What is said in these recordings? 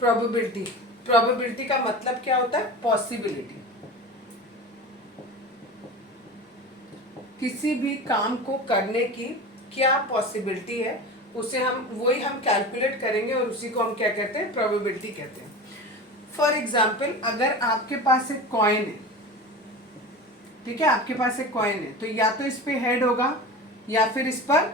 Probability, probability का मतलब क्या होता है? पॉसिबिलिटी। किसी भी काम को करने की क्या पॉसिबिलिटी है, उसे हम वही हम कैलकुलेट करेंगे और उसी को हम क्या कहते हैं? प्रोबेबिलिटी कहते हैं। फॉर एग्जाम्पल, अगर आपके पास एक कॉइन है, ठीक है, आपके पास एक कॉइन है, तो या तो इस पे हेड होगा या फिर इस पर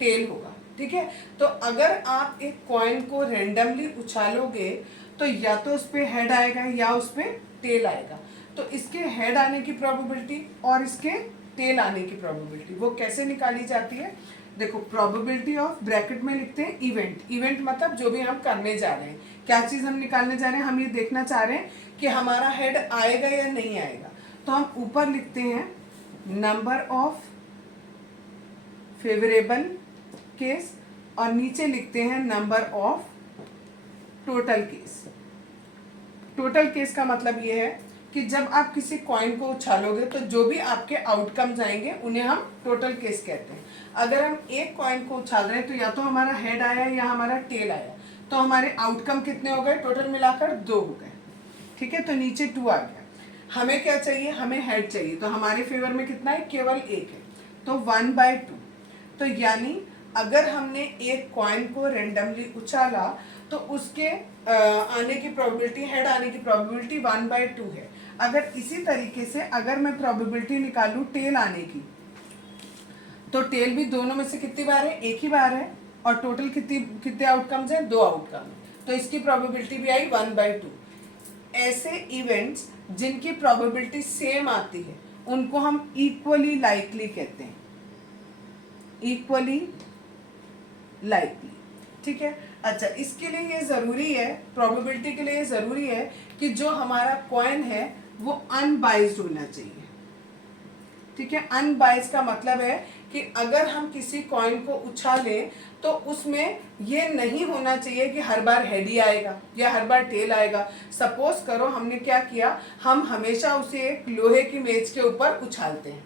टेल होगा, ठीक है। तो अगर आप एक कॉइन को रेंडमली उछालोगे तो या तो उस पे हेड आएगा या उस पे टेल आएगा। तो इसके हेड आने की प्रोबेबिलिटी और इसके टेल आने की प्रोबेबिलिटी वो कैसे निकाली जाती है? देखो, प्रोबेबिलिटी ऑफ, ब्रैकेट में लिखते हैं इवेंट। इवेंट मतलब जो भी हम करने जा रहे हैं, क्या चीज़ हम निकालने जा रहे हैं, हम ये देखना चाह रहे हैं कि हमारा हेड आएगा या नहीं आएगा। तो हम ऊपर लिखते हैं नंबर ऑफ फेवरेबल केस और नीचे लिखते हैं number of total case. Total case का मतलब ये है कि जब आप किसी कॉइन को उछालोगे तो जो भी आपके आउटकम्स आएंगे उन्हें हम टोटल केस कहते हैं। अगर हम एक कॉइन को उछाल रहे हैं तो या तो हमारा हेड आया या हमारा टेल आया, तो हमारे आउटकम कितने हो गए? टोटल मिलाकर 2 हो गए, ठीक है। तो नीचे 2 आ गया। हमें क्या चाहिए? हमें हेड चाहिए। तो हमारे फेवर में कितना है? केवल 1 है, तो 1/2। तो यानी अगर हमने एक कॉइन को रेंडमली उछाला तो उसके आने की प्रोबेबिलिटी, हेड आने की प्रोबेबिलिटी 1/2 है। अगर इसी तरीके से अगर मैं प्रोबेबिलिटी निकालूं टेल आने की, तो टेल भी दोनों में से कितनी बार है? एक ही बार है। और टोटल कितने आउटकम्स हैं? 2 आउटकम। तो इसकी प्रोबेबिलिटी भी आई 1/2। ऐसे इवेंट्स जिनकी प्रोबेबिलिटी सेम आती है उनको हम इक्वली लाइकली कहते हैं, इक्वली लाइकली, ठीक है। अच्छा, इसके लिए ये ज़रूरी है, प्रोबेबिलिटी के लिए ये ज़रूरी है कि जो हमारा कॉइन है वो अनबाइज्ड होना चाहिए, ठीक है। अनबाइज्ड का मतलब है कि अगर हम किसी कॉइन को उछालें तो उसमें ये नहीं होना चाहिए कि हर बार हेड ही आएगा या हर बार टेल आएगा। सपोज करो हमने क्या किया, हम हमेशा उसे एक लोहे की मेज के ऊपर उछालते हैं,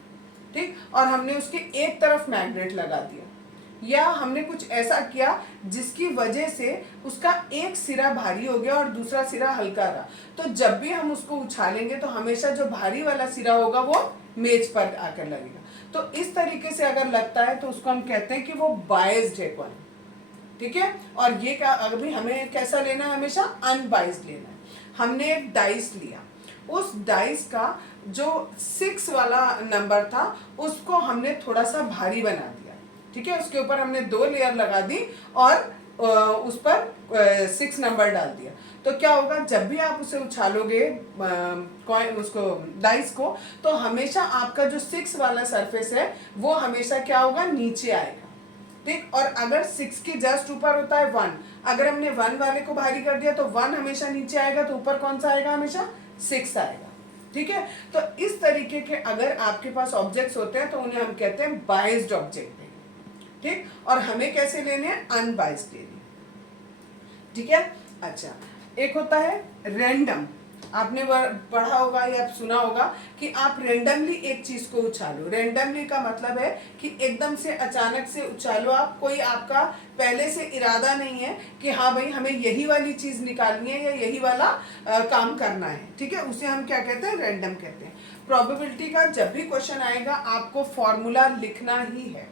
ठीक, और हमने उसके एक तरफ मैग्नेट लगा दिया, या हमने कुछ ऐसा किया जिसकी वजह से उसका एक सिरा भारी हो गया और दूसरा सिरा हल्का रहा। तो जब भी हम उसको उछालेंगे तो हमेशा जो भारी वाला सिरा होगा वो मेज पर आकर लगेगा। तो इस तरीके से अगर लगता है तो उसको हम कहते हैं कि वो बायस्ड है कॉइन, ठीक है। और ये क्या, अभी हमें कैसा लेना है? हमेशा अनबाइज्ड लेना है। हमने एक डाइस लिया, उस डाइस का जो 6 वाला नंबर था उसको हमने थोड़ा सा भारी बना दिया, ठीक है। उसके ऊपर हमने 2 लेयर लगा दी और उस पर 6 नंबर डाल दिया। तो क्या होगा? जब भी आप उसे उछालोगे कॉइन, उसको डाइस को, तो हमेशा आपका जो 6 वाला सरफेस है वो हमेशा क्या होगा? नीचे आएगा, ठीक। और अगर 6 के जस्ट ऊपर होता है 1, अगर हमने 1 वाले को भारी कर दिया तो 1 हमेशा नीचे आएगा, तो ऊपर कौन सा आएगा? हमेशा 6 आएगा, ठीक है। तो इस तरीके के अगर आपके पास ऑब्जेक्ट्स होते हैं तो उन्हें हम कहते हैं बाइज्ड ऑब्जेक्ट, ठीक। और हमें कैसे लेने हैं? अनबाइज्ड लेने, ठीक है। अच्छा, एक होता है रैंडम। आपने पढ़ा होगा या सुना होगा कि आप रैंडमली एक चीज को उछालो। रैंडमली का मतलब है कि एकदम से अचानक से उछालो आप, कोई आपका पहले से इरादा नहीं है कि हाँ भाई हमें यही वाली चीज निकालनी है या यही वाला काम करना है, ठीक है। उसे हम क्या कहते हैं? रैंडम कहते हैं। प्रोबेबिलिटी का जब भी क्वेश्चन आएगा आपको फॉर्मूला लिखना ही है,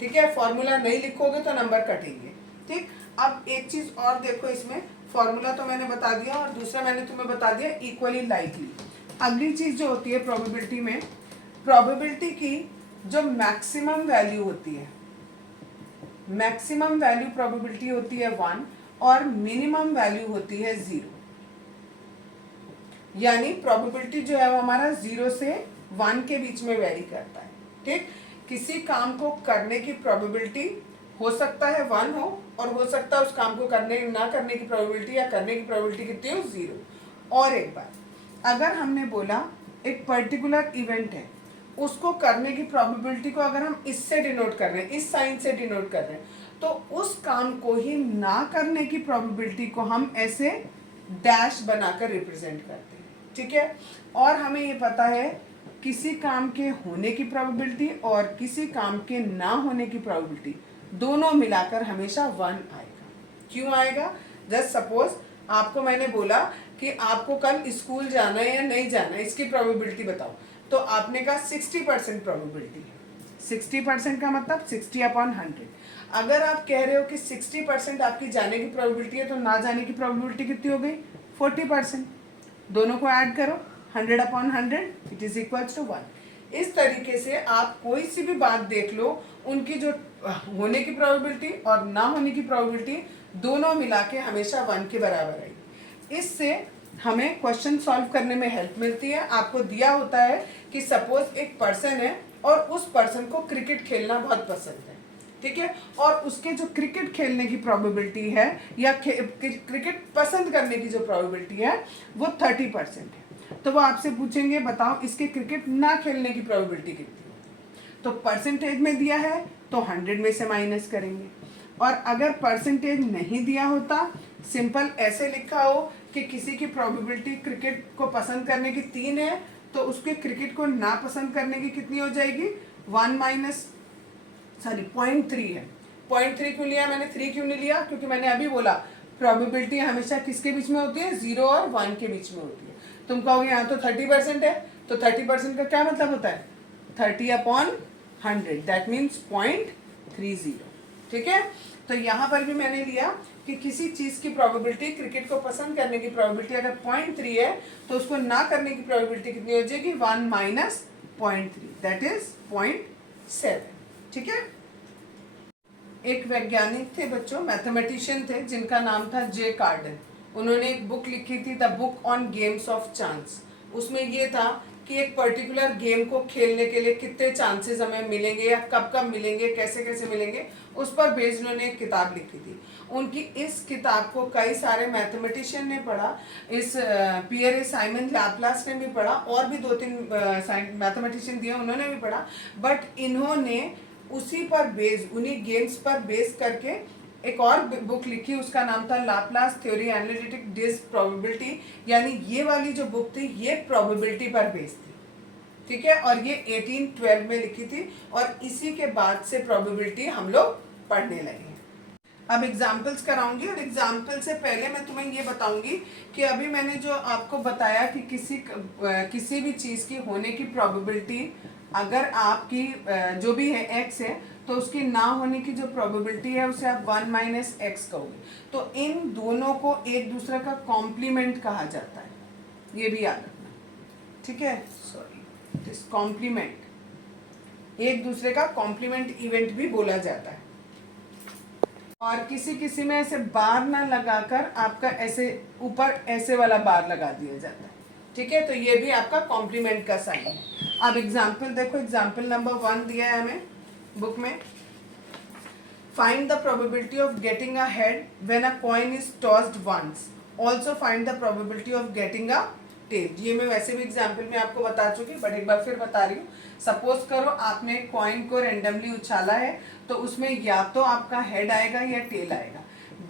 ठीक है। फॉर्मूला नहीं लिखोगे तो नंबर कटेंगे, ठीक। अब एक चीज और देखो, इसमें फॉर्मूला तो मैंने बता दिया और दूसरा मैंने तुम्हें बता दिया इक्वली लाइकली। अगली चीज जो होती है प्रोबेबिलिटी में, प्रोबेबिलिटी की जो मैक्सिमम वैल्यू होती है, मैक्सिमम वैल्यू प्रोबेबिलिटी होती है 1 और मिनिमम वैल्यू होती है 0। यानी प्रोबेबिलिटी जो है वो हमारा 0 से 1 के बीच में वेरी करता है, ठीक। किसी काम को करने की प्रोबेबिलिटी हो सकता है 1 हो और हो सकता है उस काम को करने ना करने की प्रोबेबिलिटी या करने की प्रोबेबिलिटी कितनी हो? 0। और एक बात, अगर हमने बोला एक पर्टिकुलर इवेंट है, उसको करने की प्रोबेबिलिटी को अगर हम इससे डिनोट कर रहे हैं, इस साइन से डिनोट कर रहे हैं, तो उस काम को ही ना करने की प्रोबेबिलिटी को हम ऐसे डैश बनाकर रिप्रेजेंट करते हैं, ठीक है। और हमें ये पता है किसी काम के होने की प्रोबेबिलिटी और किसी काम के ना होने की प्रोबेबिलिटी दोनों मिलाकर हमेशा 1 आएगा। क्यों आएगा? जस्ट सपोज आपको मैंने बोला कि आपको कल स्कूल जाना है या नहीं जाना है, इसकी प्रोबेबिलिटी बताओ, तो आपने कहा 60% प्रोबेबिलिटी है। 60% का मतलब 60/100। अगर आप कह रहे हो कि 60% आपकी जाने की प्रोबेबिलिटी है, तो ना जाने की प्रोबेबिलिटी कितनी हो गई? 40%। दोनों को ऐड करो, 100/100 इट इज इक्वल्स टू 1। इस तरीके से आप कोई सी भी बात देख लो, उनकी जो होने की प्रोबेबिलिटी और ना होने की प्रोबेबिलिटी दोनों मिला के हमेशा 1 के बराबर आएगी। इससे हमें क्वेश्चन सॉल्व करने में हेल्प मिलती है। आपको दिया होता है कि सपोज एक पर्सन है और उस पर्सन को क्रिकेट खेलना बहुत पसंद है, ठीक है, और उसके जो क्रिकेट खेलने की प्रोबेबिलिटी है या क्रिकेट पसंद करने की जो प्रोबेबिलिटी है वो 30% है। तो वो आपसे पूछेंगे बताओ इसके क्रिकेट ना खेलने की प्रोबेबिलिटी कितनी है। तो परसेंटेज में दिया है तो 100 में से माइनस करेंगे, और अगर परसेंटेज नहीं दिया होता, सिंपल ऐसे लिखा हो कि किसी की प्रोबेबिलिटी क्रिकेट को पसंद करने की 3 है, तो उसके क्रिकेट को ना पसंद करने की कितनी हो जाएगी? 0.3 है। 0.3 क्यों लिया मैंने, 3 क्यों नहीं लिया? क्योंकि मैंने अभी बोला प्रोबेबिलिटी हमेशा किसके बीच में होती है? 0 और 1 के बीच में होती है। तुम कहोगे यहाँ तो 30% है, तो 30% का क्या मतलब होता है? 30/100, दैट मीन्स 0.30। ठीक है, तो यहाँ पर भी मैंने लिया कि किसी चीज की प्रोबेबिलिटी, क्रिकेट को पसंद करने की प्रोबेबिलिटी अगर 0.3 है, तो उसको ना करने की प्रोबेबिलिटी कितनी हो जाएगी? 1 माइनस 0.3, दैट इज 0.7। ठीक है, एक वैज्ञानिक थे बच्चों, मैथमेटिशियन थे, जिनका नाम था जे कार्डन। उन्होंने एक बुक लिखी थी, the book on games of chance. उसमें ये था कि एक पर्टिकुलर गेम को खेलने के लिए कितने चांसेस हमें मिलेंगे या कब कब मिलेंगे, कैसे कैसे मिलेंगे, उस पर बेस्ड उन्होंने एक किताब लिखी थी। उनकी इस किताब को कई सारे मैथमेटिशियन ने पढ़ा, इस पियरे साइमन लैपलास ने भी पढ़ा, और भी 2-3 मैथमेटिशियन दिए उन्होंने भी पढ़ा, बट इन्होंने उसी पर बेस, उन्हीं गेम्स पर बेस करके एक और बुक लिखी, उसका नाम था Laplace theory analytic des probability. यानी ये वाली जो बुक थी ये प्रोबेबिलिटी पर बेस थी, ठीक है, और ये 1812 में लिखी थी, और इसी के बाद से प्रोबेबिलिटी हम लोग पढ़ने लगे हैं। अब एग्जाम्पल्स कराऊंगी, और एग्जाम्पल से पहले मैं तुम्हें ये बताऊंगी कि अभी मैंने जो आपको बताया कि किसी भी चीज़ की होने की प्रोबेबिलिटी, अगर आपकी जो भी है x है, तो उसकी ना होने की जो प्रोबेबिलिटी है उसे आप 1 माइनस एक्स कहोगे। तो इन दोनों को एक दूसरे का कॉम्प्लीमेंट कहा जाता है, ये भी याद रखना, ठीक है। सॉरी, दिस कॉम्प्लीमेंट, एक दूसरे का कॉम्प्लीमेंट इवेंट भी बोला जाता है। और किसी किसी में ऐसे बार ना लगाकर आपका ऐसे ऊपर ऐसे वाला बार लगा दिया जाता है, ठीक है, तो ये भी आपका कॉम्प्लीमेंट का साइन है। अब एग्जाम्पल देखो, एग्जाम्पल नंबर 1 दिया है हमें बुक में। Find the probability of getting a head when a coin is tossed once, also find the probability of getting a tail. ये मैं वैसे भी एग्जाम्पल में आपको बता चुकी, बट एक बार फिर बता रही हूँ। सपोज करो आपने कॉइन को रेंडमली उछाला है, तो उसमें या तो आपका हेड आएगा या टेल आएगा।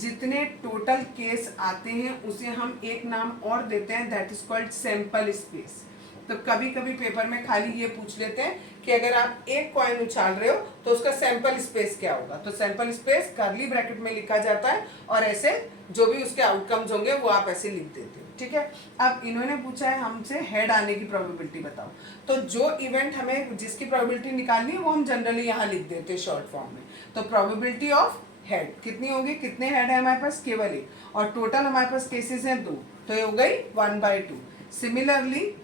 जितने टोटल केस आते हैं उसे हम एक नाम और देते हैं, that is called sample space. तो कभी कभी पेपर में खाली ये पूछ लेते हैं कि अगर आप एक कॉइन उछाल रहे हो तो उसका सैंपल स्पेस क्या होगा, तो सैंपल स्पेस कर्ली ब्रैकेट में लिखा जाता है, और ऐसे जो भी उसके आउटकम्स होंगे वो आप ऐसे लिख देते हो, ठीक है। अब इन्होंने पूछा है हमसे हेड आने की प्रोबेबिलिटी बताओ, तो जो इवेंट हमें जिसकी प्रोबेबिलिटी निकालनी है वो हम जनरली यहाँ लिख देते हैं शॉर्ट फॉर्म में। तो प्रोबेबिलिटी ऑफ हेड कितनी होगी, कितने हेड है हमारे पास? केवल एक, और टोटल हमारे पास केसेस हैं 2, तो ये हो गई 1/2। सिमिलरली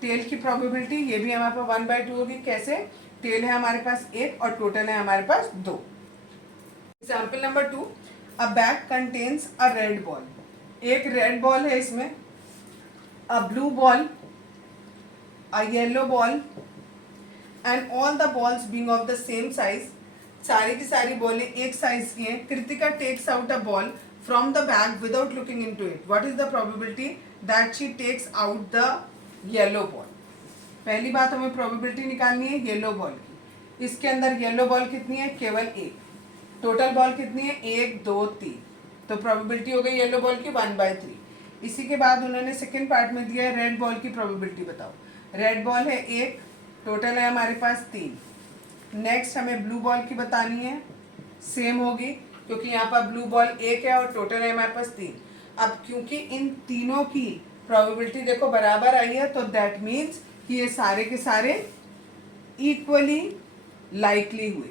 टेल की प्रोबेबिलिटी, ये भी हमारे पास 1/2 होगी। कैसे? टेल है हमारे पास 1 और टोटल है हमारे पास 2। Example number 2, a bag contains a red ball. एक रेड बॉल है इसमें, a blue ball, a yellow ball, and all the balls being of the same size. सारी की सारी बॉलें एक साइज की हैं। Kritika takes out a ball from the bag without looking into it, what is the probability that she takes out the yellow ball. पहली बात हमें प्रोबेबिलिटी निकालनी है येलो बॉल की। इसके अंदर येलो बॉल कितनी है? केवल एक। टोटल बॉल कितनी है? 1 2 3, तो प्रोबेबिलिटी हो गई येलो बॉल की 1/3। इसी के बाद उन्होंने सेकेंड पार्ट में दिया है रेड बॉल की प्रोबेबिलिटी बताओ। रेड बॉल है 1, टोटल है हमारे पास 3। नेक्स्ट हमें ब्लू बॉल की बतानी है, सेम होगी क्योंकि यहाँ पर ब्लू बॉल 1 है और टोटल है हमारे पास 3। अब क्योंकि इन तीनों की प्रोबेबिलिटी देखो बराबर आई है, तो दैट मीन्स कि ये सारे के सारे इक्वली लाइकली हुए।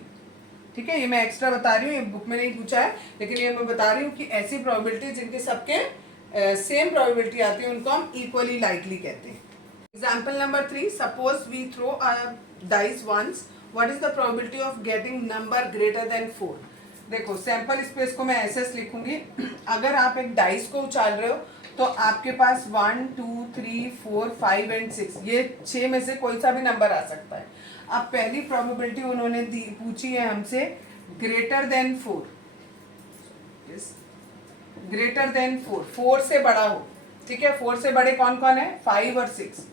ठीक है, ये मैं एक्स्ट्रा बता रही हूँ, ये बुक में नहीं पूछा है, लेकिन ये मैं बता रही हूँ कि ऐसी प्रोबेबिलिटी जिनके सबके सेम प्रोबेबिलिटी आती है उनको हम इक्वली लाइकली कहते हैं। Example number 3, suppose we throw a dice once, what is the probability of getting number greater than 4। देखो सैंपल स्पेस को मैं ऐसे लिखूंगी, अगर आप एक डाइस को उछाल रहे हो तो आपके पास 1 2 3 4 5 एंड 6, ये 6 में से कोई सा भी नंबर आ सकता है। अब पहली प्रोबेबिलिटी उन्होंने पूछी है हमसे ग्रेटर देन 4, ग्रेटर देन 4, 4 से बड़ा हो। ठीक है, 4 से बड़े कौन कौन है, 5 और 6।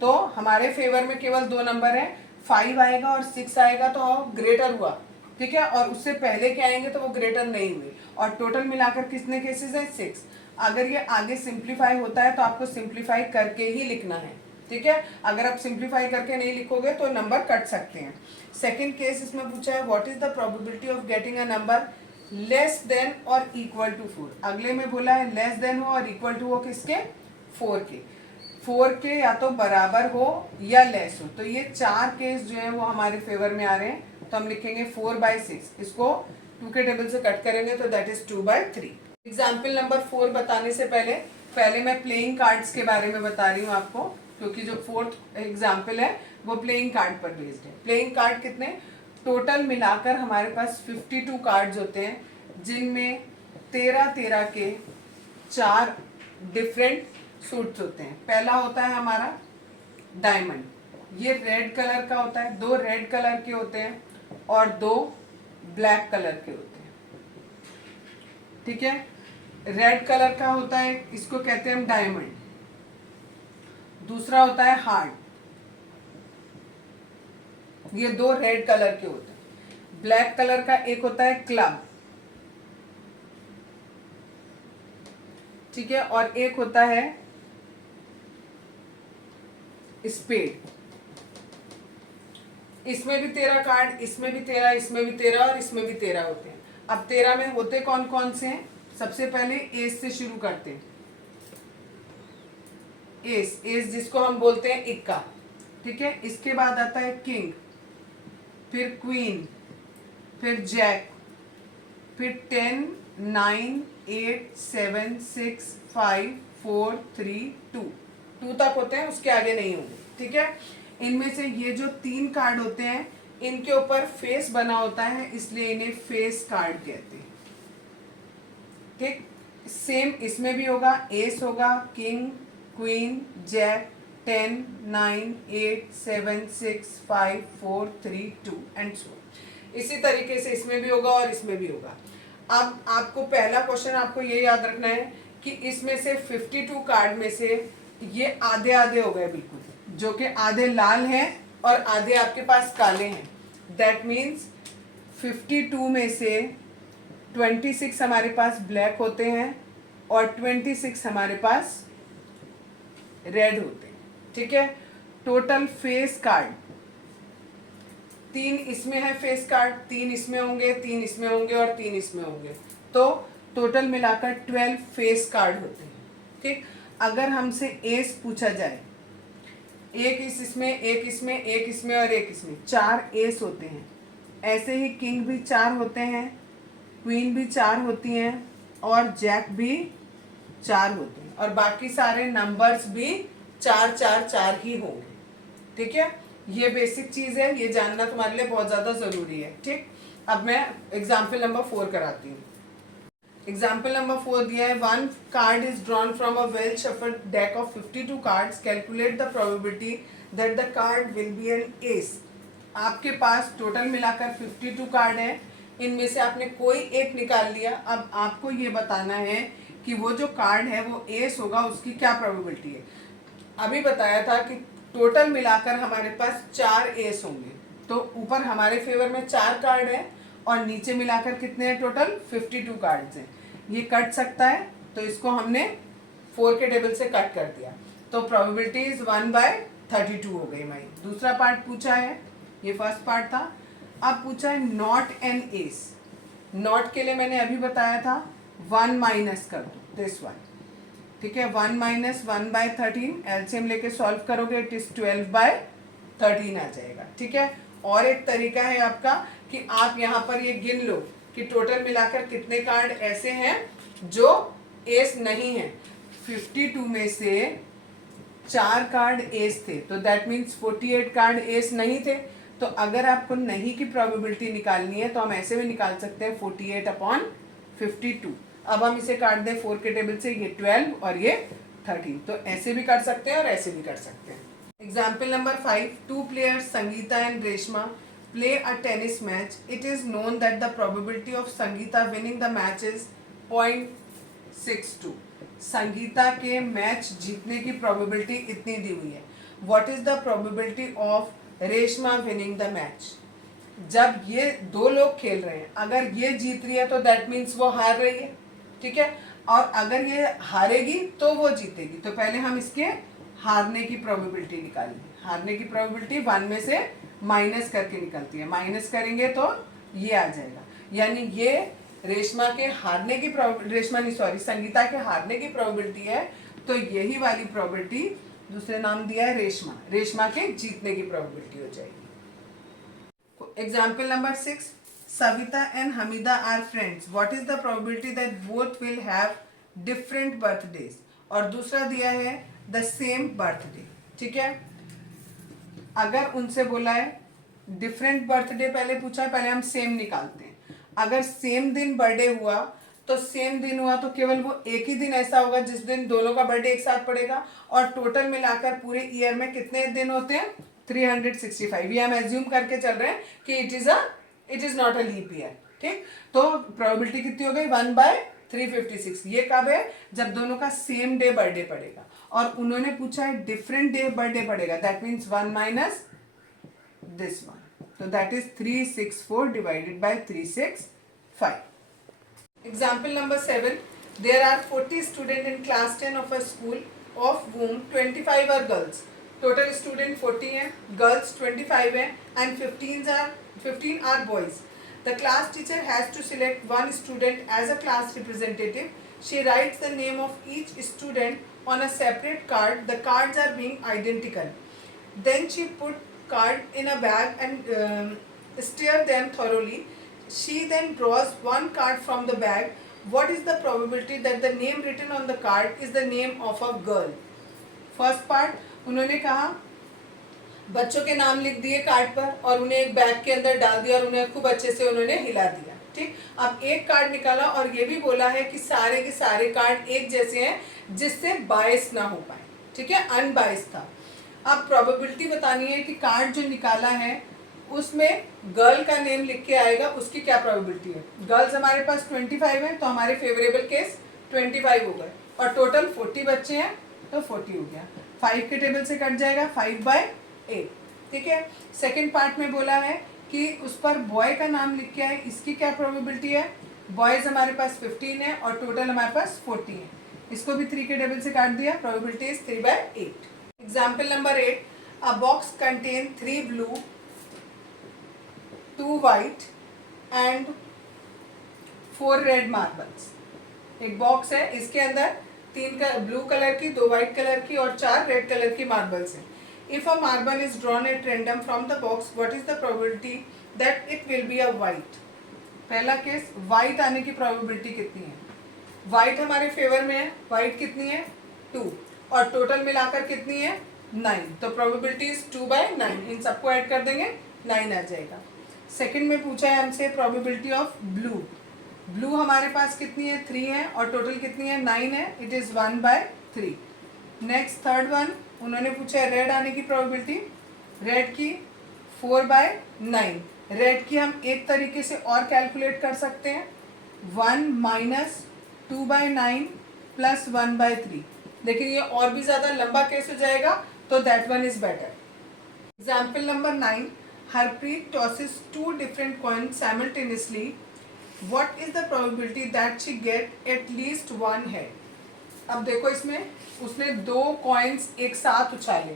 तो हमारे फेवर में केवल दो नंबर है, 5 आएगा और 6 आएगा तो ग्रेटर हुआ। ठीक है, और उससे पहले क्या आएंगे तो वो ग्रेटर नहीं हुए, और टोटल मिलाकर कितने केसेस हैं, 6। अगर ये आगे सिंप्लीफाई होता है तो आपको सिंप्लीफाई करके ही लिखना है। ठीक है, अगर आप सिंप्लीफाई करके नहीं लिखोगे तो नंबर कट सकते हैं। सेकेंड केस इसमें पूछा है what is the probability of getting a number less than और इक्वल टू 4। अगले में बोला है लेस देन हो और इक्वल टू हो किसके, 4 के। 4 के या तो बराबर हो या लेस हो, तो ये 4 केस जो है वो हमारे फेवर में आ रहे हैं, तो हम लिखेंगे 4/6। इसको 2 के टेबल से कट करेंगे तो दैट इज 2/3। एग्जाम्पल नंबर 4 बताने से पहले मैं प्लेइंग कार्ड्स के बारे में बता रही हूँ आपको, क्योंकि जो 4th एग्जाम्पल है वो प्लेइंग कार्ड पर बेस्ड है। प्लेइंग कार्ड कितने, टोटल मिलाकर हमारे पास 52 कार्ड्स होते हैं, जिनमें 13 के 4 डिफरेंट सूट्स होते हैं। पहला होता है हमारा डायमंड, ये रेड कलर का होता है, 2 रेड कलर के होते हैं और 2 ब्लैक कलर के होते हैं। ठीक है, रेड कलर का होता है, इसको कहते हैं हम डायमंड। दूसरा होता है हार्ट, ये 2 रेड कलर के होते हैं। ब्लैक कलर का एक होता है क्लब, ठीक है, और एक होता है स्पेड। इसमें भी 13 कार्ड, इसमें भी 13, इसमें भी 13 और इसमें भी 13 होते हैं। अब 13 में होते कौन कौन से हैं, सबसे पहले एस से शुरू करते हैं। एस, एस जिसको हम बोलते हैं इक्का। ठीक है, इसके बाद आता है किंग, फिर क्वीन, फिर जैक, फिर 10 9 8 7 6 5 4 3 2 तक होते हैं, उसके आगे नहीं होंगे। ठीक है, इनमें से ये जो 3 कार्ड होते हैं इनके ऊपर फेस बना होता है, इसलिए इन्हें फेस कार्ड कहते हैं। ठीक, सेम इसमें भी होगा, एस होगा, king, queen, jack, 10 9 8 7 6 5 4 3 2 and so. इसी तरीके से इसमें भी होगा और इसमें भी होगा। अब आपको पहला क्वेश्चन आपको ये याद रखना है कि इसमें से 52 कार्ड में से ये आधे आधे हो गए बिल्कुल, जो कि आधे लाल हैं और आधे आपके पास काले हैं। दैट मीन्स 52 में से 26 हमारे पास ब्लैक होते हैं और 26 हमारे पास रेड होते हैं। ठीक है, टोटल फेस कार्ड 3 इसमें है, फेस कार्ड 3 इसमें होंगे, 3 इसमें होंगे और 3 इसमें होंगे, तो टोटल मिलाकर 12 फेस कार्ड होते हैं। ठीक, अगर हमसे एस पूछा जाए, एक इसमें, एक इसमें, एक इसमें और एक इसमें, 4 एस होते हैं। ऐसे ही किंग भी 4 होते हैं, क्वीन भी 4 होती हैं और जैक भी 4 होते हैं, और बाकी सारे नंबर्स भी 4 4 4 ही होंगे। ठीक है, ये बेसिक चीज़ है, ये जानना तुम्हारे लिए बहुत ज़्यादा ज़रूरी है। ठीक, अब मैं एग्जाम्पल नंबर 4 कराती हूँ। एग्जाम्पल नंबर 4 दिया है, 1 card is drawn from a well shuffled deck of 52 cards, calculate the probability that the card will be an ace. आपके पास टोटल मिलाकर 52 कार्ड है, इनमें से आपने कोई एक निकाल लिया। अब आपको ये बताना है कि वो जो कार्ड है वो एस होगा, उसकी क्या प्रोबेबिलिटी है। अभी बताया था कि टोटल मिलाकर हमारे पास 4 एस होंगे, तो ऊपर हमारे फेवर में 4 कार्ड है और नीचे मिलाकर कितने हैं, टोटल 52 कार्ड्स हैं। ये कट सकता है, तो इसको हमने 4 के टेबल से कट कर दिया, तो प्रोबेबिलिटी इज 1/32 हो गई हमारी। दूसरा पार्ट पूछा है, ये फर्स्ट पार्ट था। अब पूछा है नॉट एन एस। नॉट के लिए मैंने अभी बताया था 1 माइनस कर दो, दिस वन, ठीक है। 1 माइनस 1/13 एलसीएम लेके सॉल्व करोगे इट इज 12/13 आ जाएगा, ठीक है। और एक तरीका है आपका कि आप यहाँ पर ये गिन लो कि टोटल मिलाकर कितने कार्ड ऐसे हैं जो एस नहीं है। 52 में से 4 कार्ड एस थे, तो दैट मीन्स 48 कार्ड एस नहीं थे। तो अगर आपको नहीं की प्रोबेबिलिटी निकालनी है तो हम ऐसे भी निकाल सकते हैं 48/52। अब हम इसे काट दें 4 के टेबल से, ये 12 और ये 13, तो ऐसे भी कर सकते हैं और ऐसे भी कर सकते हैं। Example number 5, 2 players Sangeeta and Reshma play a tennis match. It is known that the probability of Sangeeta winning the match is 0.62. Sangeeta के मैच जीतने की प्रोबेबिलिटी इतनी दी हुई है। What is the probability of Reshma winning the match? जब ये दो लोग खेल रहे हैं, अगर ये जीत रही है तो दैट मीन्स वो हार रही है, ठीक है। और अगर ये हारेगी तो वो जीतेगी। तो पहले हम इसके हारने की प्रोबेबिलिटी निकालेंगे। हारने की प्रोबेबिलिटी 1 में से माइनस करके निकलती है, माइनस करेंगे तो ये आ जाएगा, यानी ये रेशमा के हारने की संगीता के हारने की प्रोबेबिलिटी है, तो यही वाली प्रोबेबिलिटी, दूसरे नाम दिया है रेशमा, रेशमा के जीतने की प्रोबेबिलिटी हो जाएगी। Example number 6, Savita and Hamida are friends, what is the probability that both will have different birthdays? और दूसरा दिया है द सेम बर्थडे, ठीक है। अगर उनसे बोला है डिफरेंट बर्थडे, पहले पूछा है, पहले हम सेम निकालते हैं। अगर सेम दिन बर्थडे हुआ तो सेम दिन हुआ तो केवल वो एक ही दिन ऐसा होगा जिस दिन दोनों का बर्थडे एक साथ पड़ेगा, और टोटल मिलाकर पूरे ईयर में कितने दिन होते हैं? 365। ये हम एज्यूम करके चल रहे हैं कि it is not a leap year, ठीक। तो प्रोबेबिलिटी कितनी हो गई? 1/356। ये कब है? जब दोनों का सेम डे बर्थडे पड़ेगा, और उन्होंने पूछा है डिफरेंट डे बर्थडे पड़ेगा, that means 1 minus this one, तो that is 364 divided by 365। Example number 7, there are 40 students in class 10 of a school, of whom 25 are girls. Total student 40 हैं, girls 25 हैं, and 15 are boys. The class teacher has to select one student as a class representative. She writes the name of each student on a separate card. The cards are being identical. Then she put card in a bag and stir them thoroughly. She then draws one card from the bag. What is the probability that the name written on the card is the name of a girl? First part, उन्होंने कहा बच्चों के नाम लिख दिए card पर और उन्हें एक बैग के अंदर डाल दिया और उन्हें खूब अच्छे से उन्होंने हिला दिया, ठीक। अब एक कार्ड निकाला और ये भी बोला है कि सारे के सारे कार्ड एक जैसे हैं जिससे बायस ना हो पाए, ठीक है, अनबायस था। अब प्रोबेबिलिटी बतानी है कि कार्ड जो निकाला है उसमें गर्ल का नेम लिख के आएगा, उसकी क्या प्रोबेबिलिटी है। गर्ल्स हमारे पास 25 है, तो हमारे फेवरेबल केस 25 हो गए, और टोटल 40 बच्चे हैं तो 40 हो गया। 5 के टेबल से कट जाएगा 5/8, ठीक है। सेकेंड पार्ट में बोला है कि उस पर बॉय का नाम लिख के आए, इसकी क्या प्रोबेबिलिटी है। बॉयज हमारे पास 15 है और टोटल हमारे पास 40 है, इसको भी 3 के टेबल से काट दिया, probability is 3/8। Example number 8, a box contain 3 blue 2 white and 4 red marbles। एक बॉक्स है, इसके अंदर 3 ब्लू कलर की, 2 व्हाइट कलर की और 4 रेड कलर की मार्बल्स हैं। If a marble is drawn at random from the box, what is the probability that it will be a white? पहला केस, वाइट आने की प्रोबेबिलिटी कितनी है? वाइट हमारे फेवर में है, वाइट कितनी है? 2, और टोटल मिलाकर कितनी है? 9, तो प्रोबेबिलिटी इज 2/9। इन सबको ऐड कर देंगे, 9 आ जाएगा। सेकंड में पूछा है हमसे प्रोबेबिलिटी ऑफ ब्लू। ब्लू हमारे पास कितनी है? 3 है, और टोटल कितनी है? 9 है, it is 1/3। Next third one, उन्होंने पूछा है रेड आने की प्रोबेबिलिटी। रेड की 4/9। रेड की हम एक तरीके से और कैलकुलेट कर सकते हैं, 1 माइनस 2/9 प्लस 1/3, लेकिन ये और भी ज़्यादा लंबा केस हो जाएगा, तो that one is better. Example number 9, Harpreet tosses 2 different coins simultaneously. What is the probability that she get at least one head? अब देखो, इसमें उसने 2 कॉइन्स एक साथ उछाले।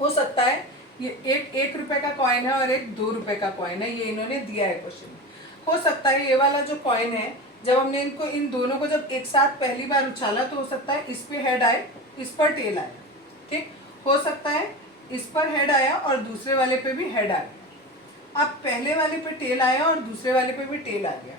हो सकता है ये एक 1 रुपए का कॉइन है और एक 2 रुपए का कॉइन है, ये इन्होंने दिया है क्वेश्चन। हो सकता है ये वाला जो कॉइन है जब हमने इनको इन दोनों को जब एक साथ पहली बार उछाला तो हो सकता है इस पे हेड आए, इस पर टेल आया, ठीक। हो सकता है इस पर हेड आया और दूसरे वाले पे भी हेड आ गया। अब पहले वाले पे टेल आया और दूसरे वाले पे भी टेल आ गया,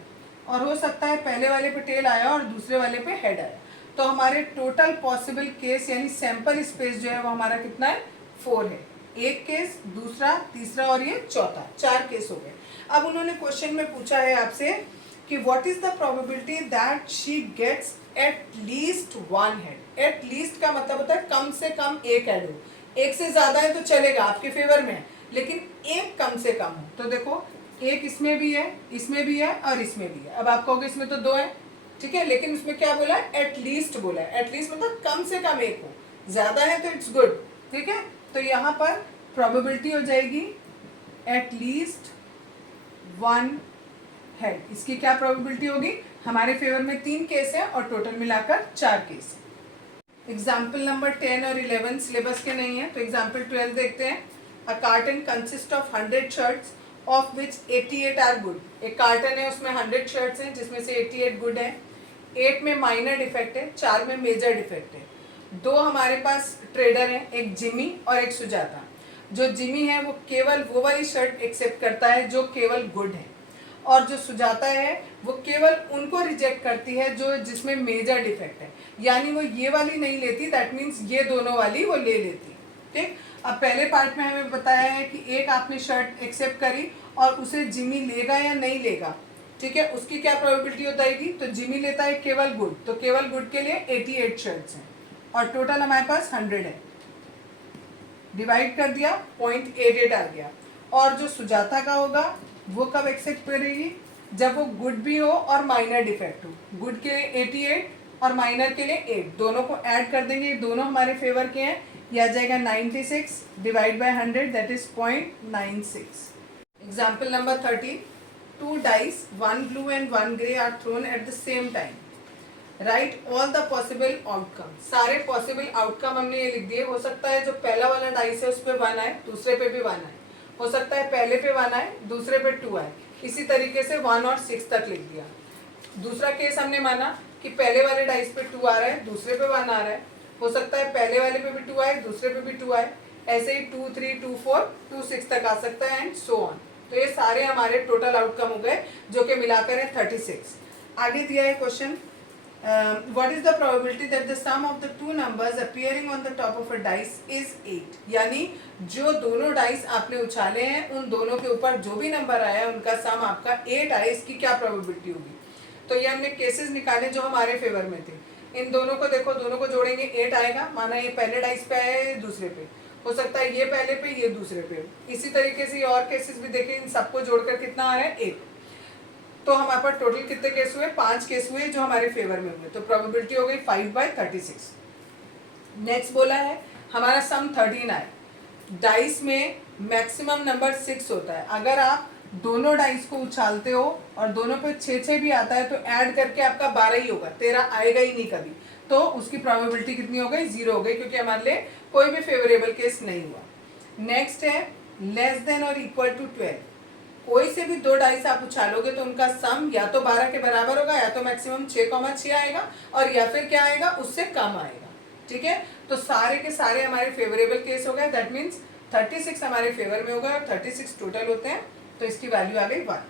और हो सकता है पहले वाले पे टेल आया और दूसरे वाले पे हेड आया। तो हमारे टोटल पॉसिबल केस यानी सैंपल स्पेस जो है वो हमारा कितना है, 4 है। एक केस, दूसरा, तीसरा और ये चौथा, 4 केस हो गए। अब उन्होंने क्वेश्चन में पूछा है आपसे कि what is the probability that she gets at least 1 head. At least का मतलब होता है कम से कम एक हेड हो। एक से ज्यादा है तो चलेगा, आपके फेवर में है, लेकिन एक कम से कम हो। तो देखो एक इसमें भी है, इसमें भी है और इसमें भी है। अब आप कहोगे इसमें तो 2 है, ठीक है, लेकिन उसमें क्या बोला है, एटलीस्ट बोला है। एटलीस्ट मतलब कम से कम एक हो, ज्यादा है तो इट्स गुड, ठीक है। तो यहाँ पर प्रोबेबिलिटी हो जाएगी एटलीस्ट 1 हेड। इसकी क्या प्रोबेबिलिटी होगी, हमारे फेवर में 3 केस है और टोटल मिलाकर 4 केस। एग्जाम्पल नंबर 10 और 11 सिलेबस के नहीं है, तो एग्जाम्पल 12 देखते हैं। A carton consist of 100 shirts of which 88 are good. एक कार्टन है, उसमें 100 शर्ट्स हैं जिसमें से 88 गुड है, 8 में माइनर डिफेक्ट है, 4 में मेजर डिफेक्ट है। 2 हमारे पास ट्रेडर हैं, एक जिमी और एक सुजाता। जो जिमी है वो केवल वो वाली शर्ट एक्सेप्ट करता है जो केवल गुड है, और जो सुजाता है वो केवल उनको रिजेक्ट करती है जो जिसमें मेजर डिफेक्ट है, यानी वो ये वाली नहीं लेती, दैट मीन्स ये दोनों वाली वो ले लेती, ठीक। अब पहले पार्ट में हमें बताया है कि एक आपने शर्ट एक्सेप्ट करी और उसे जिमी लेगा या नहीं लेगा, ठीक है, उसकी क्या प्रोबेबिलिटी हो जाएगी। तो जिमी लेता है केवल गुड, तो केवल गुड के लिए 88 शर्ट्स हैं और टोटल हमारे पास 100 है। डिवाइड कर दिया, 0.88 आ गया। और जो सुजाता का होगा वो कब एक्सेप्ट करेगी, जब वो गुड भी हो और माइनर डिफेक्ट हो। गुड के लिए 88 और माइनर के लिए 8, दोनों को ऐड कर देंगे, दोनों हमारे फेवर के हैं। यह आ जाएगा 96 divide by 100, that is 0.96। Example number 30। 2 dice, 1 blue and 1 grey are thrown at the same time. Right all the possible outcome. सारे पॉसिबल आउटकम हमने ये लिख दिए। हो सकता है जो पहला वाला डाइस है उस पर 1 आए, दूसरे पे भी 1 आए। हो सकता है पहले पे 1 आए, दूसरे पे 2 आए। इसी तरीके से 1 और 6 तक लिख दिया। दूसरा केस हमने माना कि पहले वाले डाइस पे 2 आ रहा है, दूसरे पे 1 आ रहा है। हो सकता है पहले वाले पे भी 2 आए, दूसरे पे भी 2 आए। ऐसे ही 2, 3, 2, 4, 2, 6 तक आ सकता है एंड सो ऑन। तो ये सारे हमारे टोटल आउटकम हो गए जो कि मिलाकर है 36। आगे दिया है question, what is the probability that the sum of the two numbers appearing on the top of a dice is 8। यानी जो दोनों डाइस आपने उछाले हैं उन दोनों के ऊपर जो भी नंबर आया है उनका सम आपका 8 आए, इसकी क्या प्रोबेबिलिटी होगी। तो ये हमने केसेस निकाले जो हमारे फेवर में थे। इन दोनों को देखो, दोनों को जोड़ेंगे 8 आएगा। माना ये पहले डाइस पे आया है, दूसरे पे, हो सकता है ये पहले पे ये दूसरे पे। इसी तरीके से और केसेस भी देखें, इन सबको जोड़कर कितना आ रहा है 8। तो हमारे पास टोटल कितने केस हुए, 5 केस हुए जो हमारे फेवर में हुए। तो प्रोबेबिलिटी हो गई 5/36। नेक्स्ट बोला है हमारा सम 13 आए। डाइस में मैक्सिमम नंबर 6 होता है। अगर आप दोनों डाइस को उछालते हो और दोनों पे 6-6 भी आता है तो ऐड करके आपका 12 ही होगा, 13 आएगा ही नहीं कभी। तो उसकी प्रोबेबिलिटी कितनी हो गई, 0 हो गई, क्योंकि हमारे लिए कोई भी फेवरेबल केस नहीं हुआ। नेक्स्ट है लेस देन और इक्वल टू 12। कोई से भी 2 डाइस आप उछालोगे तो उनका सम या तो 12 के बराबर होगा, या तो मैक्सिमम 6,6 आएगा, और या फिर क्या आएगा, उससे कम आएगा, ठीक है। तो सारे के सारे हमारे फेवरेबल केस हो गए। दैट मीन्स 36 हमारे फेवर में होगा और 36 टोटल होते हैं, तो इसकी वैल्यू आ गई 1।